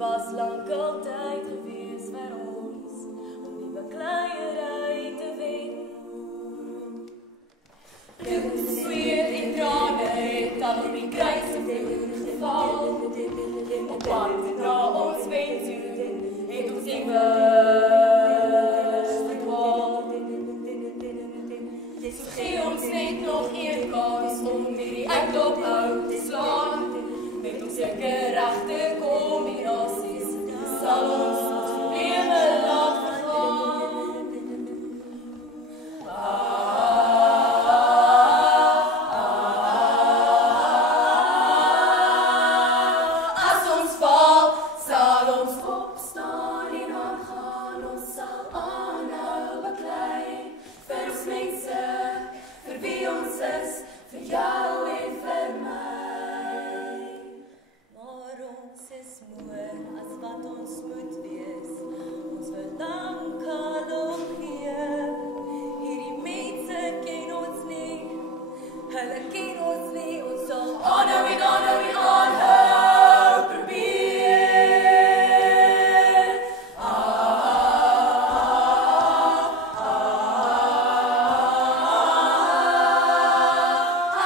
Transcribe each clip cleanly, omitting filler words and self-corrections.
was lang altijd geweest voor ons, om die bekleierij te winnen. De zweer in tranen heeft al op die kruisen gevallen. Op wat na ons weet u, heeft ons immers verdwaald. Geef ons niet nog één kans om weer die uitloop uit te slaan. Met onze gerechte combinaties zal ons tot problemen laten vergaan. Als ons valt, zal ons opstaan en aangaan. Ons zal aanhou bekleien. Voor ons mensen, voor wie ons is, voor jou en voor mij. As wat ons moet wees, ons wil dank hallo gee. Hierdie mense ken ons nie, hulle ken ons nie, ons sal aanhou en aanhou en aanhou probeer.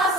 As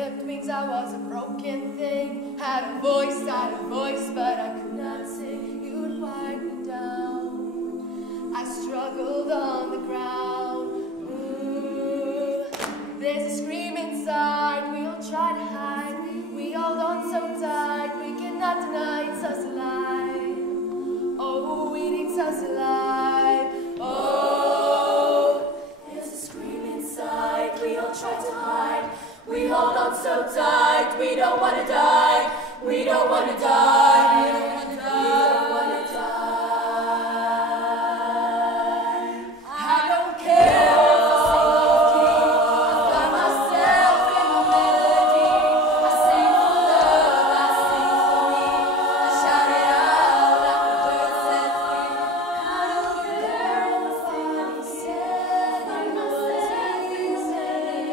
clipped wings, I was a broken thing. Had a voice, but I could not sing. You'd wipe me down. I struggled on the ground. Ooh, there's a scream inside. We all try to hide. We hold on so tight. We cannot deny it's us alive. Oh, it eats us alive. Oh, there's a scream inside. We all try to hide. We hold on so tight. We don't want to die. We don't want to die. We don't want to die. I don't care. I find myself in the melody. I sing for love. I sing for me. I shout it out like a bird set free. I don't care if somebody said I myself in the melody.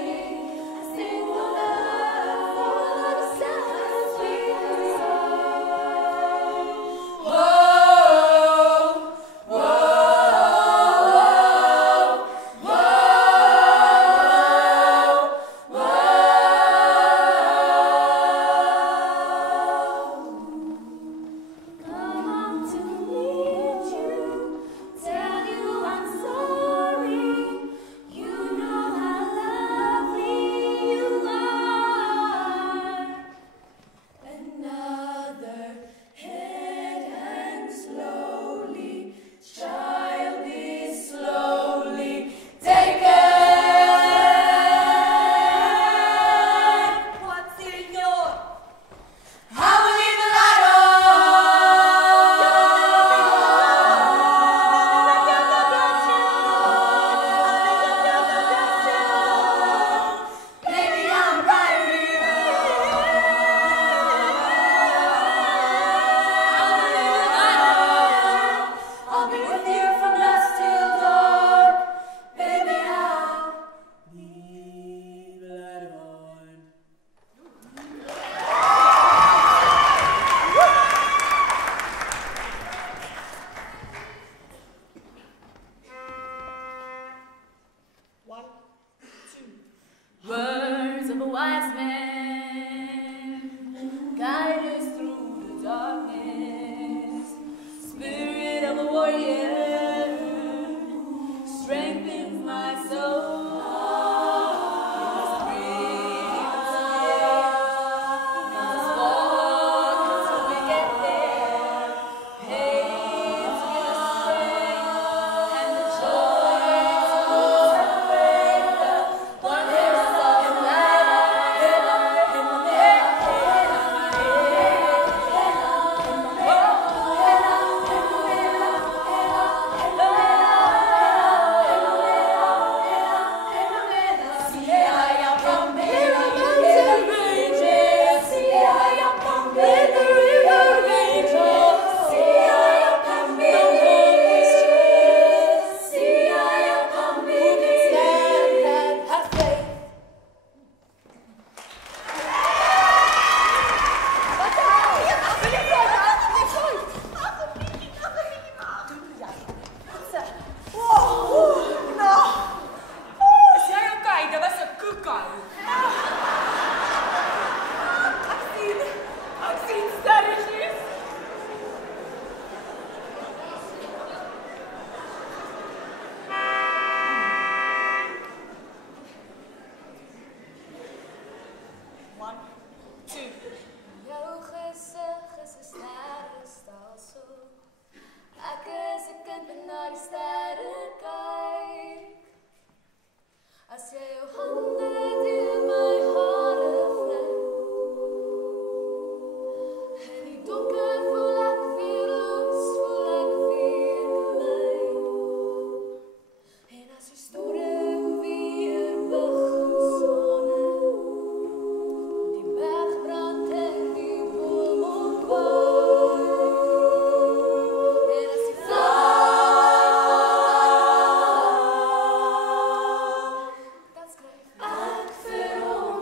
I sing for love, for the sound sweet inside. Whoa, whoa, whoa, whoa, whoa. Come on to meet you, tell you I'm sorry. You know how lovely you are. Another head hangs slowly, child is slowly taken. What's in your? I will leave the light on. Baby, I'm right here. I'll be with you from dusk till dawn. Baby, I'll leave the light on. One, two. Words of a wise man guide us through the darkness. Spirit of a warrior strengthens my soul. Bring us walk until we get there. Pains give us strength and the joy to celebrate the wonders of life. One, two. Jouw gezicht is een sterrenstelsel. Ek is 'n kind wat na die sterre kyk. As jy jou hande deur my hare vlieg, en die donker voel ek weer los, voel ek weer klein. En as die storm weer begin sonne, die berg brand en die boom ontwaai. En as die vlak dan skryf ek vir ons.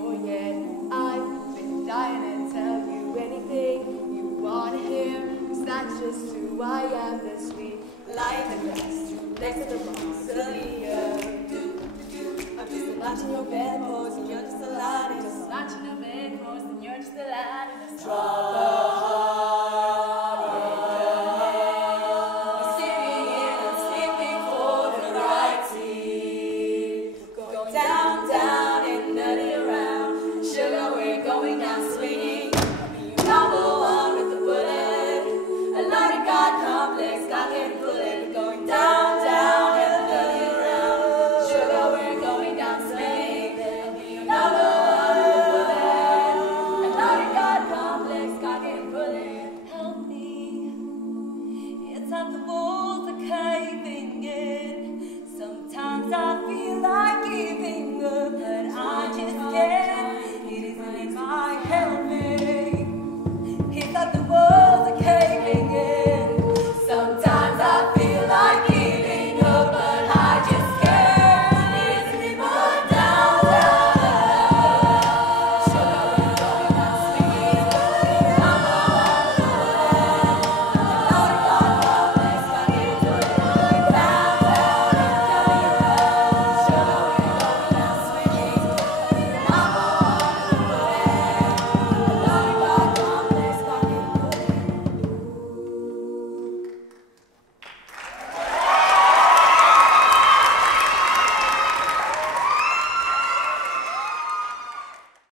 before yet. I've been dying to tell you anything you want to hear, 'cause that's just who I am, the sweet light and rest next to the box of the earth. I'm just a notch in your bedpost and you're just a light